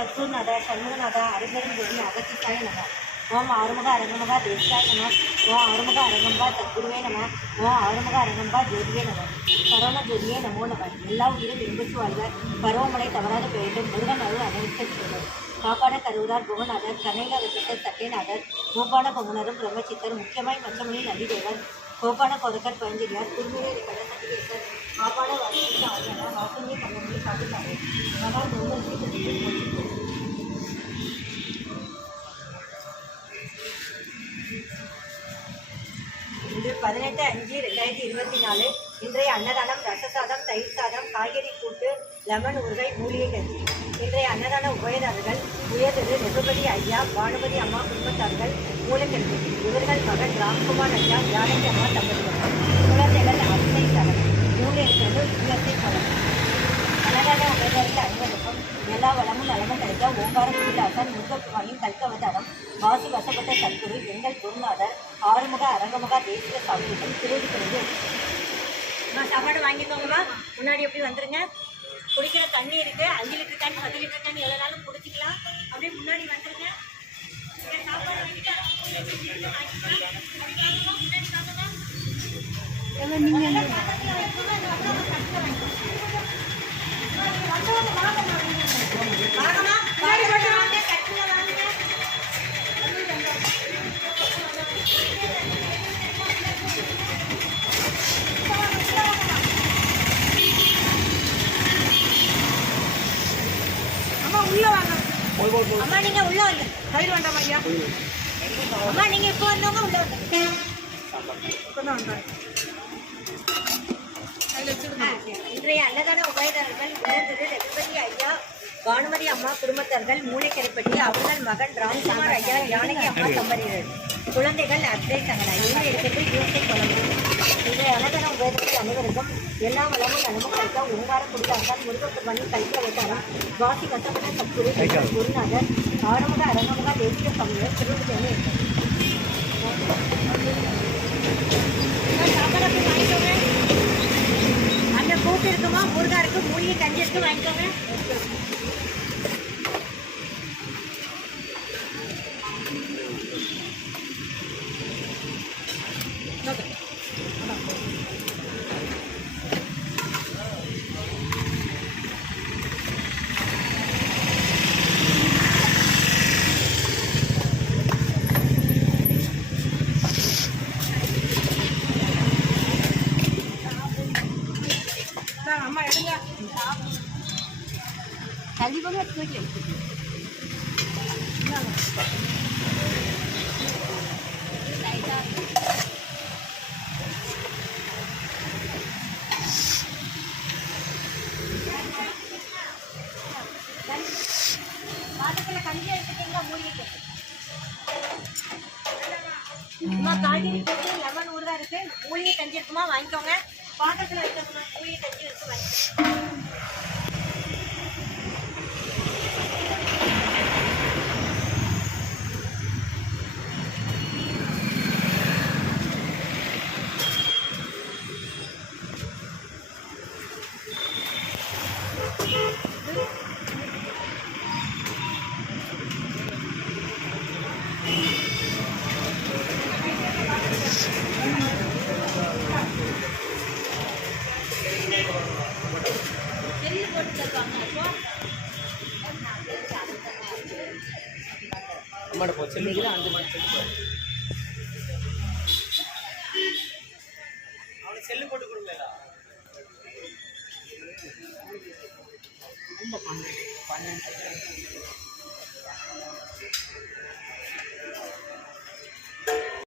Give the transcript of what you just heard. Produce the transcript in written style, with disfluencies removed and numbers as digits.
சத்குருநாதா சண்முகநாதா அருந்தரும் குருவி அகத்திசாய நம. ஓம் ஆறுமுக அரங்கமகா தேசிகாய நம. ஓம் ஆறுமுக அரங்கம்பா சத்குருவே நம. ஓம் ஆறுமுக அரங்கம்பா ஜோதியே நம. சரவண ஜோதியே நமோ நம. எல்லா உயிரும் விரும்பிச்சு வாழ்க. பருவமழை தவறாத பெயரும் முருகன் அருள் அனைத்து காப்பான கருவூரார் புவநாதர் கனைல வசித்தர் சத்தியநாதர் மூப்பான பொங்குனரும் பிரம்மச்சித்தர் முக்கியமாய் மச்சமணி நந்திதேவர் கோப்பான கொதக்கர் பழஞ்செடியார் குறுமுறை கட சண்டிகேசர் காப்பான வாசித்த ஆஜான வாசனிய கண்ணமணி காட்டுக்காரர் மகா இன்று 18/5/2024 இன்றைய அன்னதானம் ரசசாதம், தயிர் சாதம், காய்கறி கூட்டு, லெமன் ஊறுகை, மூலிகை கஞ்சி. இன்றைய அன்னதான உபயதாரர்கள் உயர்திரு ரகுபதி ஐயா, பானுமதி அம்மா குடும்பத்தார்கள், மூலக்கல்வி. இவர்கள் மகன் ராம்குமார் ஐயா, ஜானகி அம்மா தம்பதிகள். குழந்தைகள் அன்னை தரம். மூளை இருக்கிறது உள்ளத்தை பலம். அன்னதான உபயதாரர்கள் அனைவருக்கும் எல்லா வளமும் நலமும் கிடைக்க ஓங்கார குடிலாசன் முருகப்பெருமானின் கல்கவதாரம் வாசி வசப்பட்ட சத்குரு எங்கள் குருநாதர் ஆறுமுக அரங்கமுக தேசிய சாமியுடன் திருவிழிக்கிறது. சாப்பாடு வாங்கிக்கோங்கம்மா. முன்னாடி எப்படி வந்துருங்க. குடிக்கிற தண்ணி இருக்கு. 5 லிட்டர் தண்ணி 10 லிட்டர் தண்ணி எவ்வளோனாலும் குடிச்சிக்கலாம். அப்படியே முன்னாடி வந்துருங்க. சாப்பாடு வாங்கிட்டு அம்மா நீங்க உள்ள வாங்க. கயிறு வேண்டாம் ஐயா. அம்மா நீங்க இப்போ வந்தவங்க உள்ள வாங்க. இப்பதான் வந்தாங்க. இன்றைய அன்னதான உபயதாரர்கள் திரு ரகுபதி ஐயா, பானுமதி அம்மா குடும்பத்தார்கள், மூளைக்கரைப்பட்டி. அவர்கள் மகன் ராம்குமார் ஐயா, ஜானகி அம்மா தம்பதிகள். குழந்தைகள் அத்தை தங்கடா. இவங்க இருக்கிறது யூசை குழம்பு. இன்றைய அன்னதான உபயதாரர்கள் அனைவருக்கும் எல்லா வளமும் நலமும் கிடைக்க ஓங்கார குடித்தார்கள் முருகப்பெருமானி கல்வி அவதாரம் வாசி வசப்பட்ட சத்குரு குருநாதர் ஆறுமுக அரங்கமுக தேசிய சமூக திருவிழா. சாப்பாடு அப்படி வாங்கிக்கோங்க. அந்த கூட்டு இருக்குமா, முருகா இருக்கு, மூலிகை கஞ்சி இருக்கு, வாங்கிக்கோங்க. அம்மா எடுங்க. கண்டிப்பாக எடுத்து பாத்திரத்தில் கஞ்சி எடுத்துட்டீங்களா? மூலிகை அம்மா காய்கறி போட்டு லெமன் ஊறுகாய் இருக்கு, மூலிகை கஞ்சி இருக்குமா, வாங்கிக்கோங்க. பாத்திரத்தில் வைக்கணுமா, மூலிகை கஞ்சி இருக்கு, வாங்கிக்கோங்க. அம்மாட்ட போ செல்லு அந்த அவனுக்கு செல்லு போட்டு கொடுங்களா? ரொம்ப 12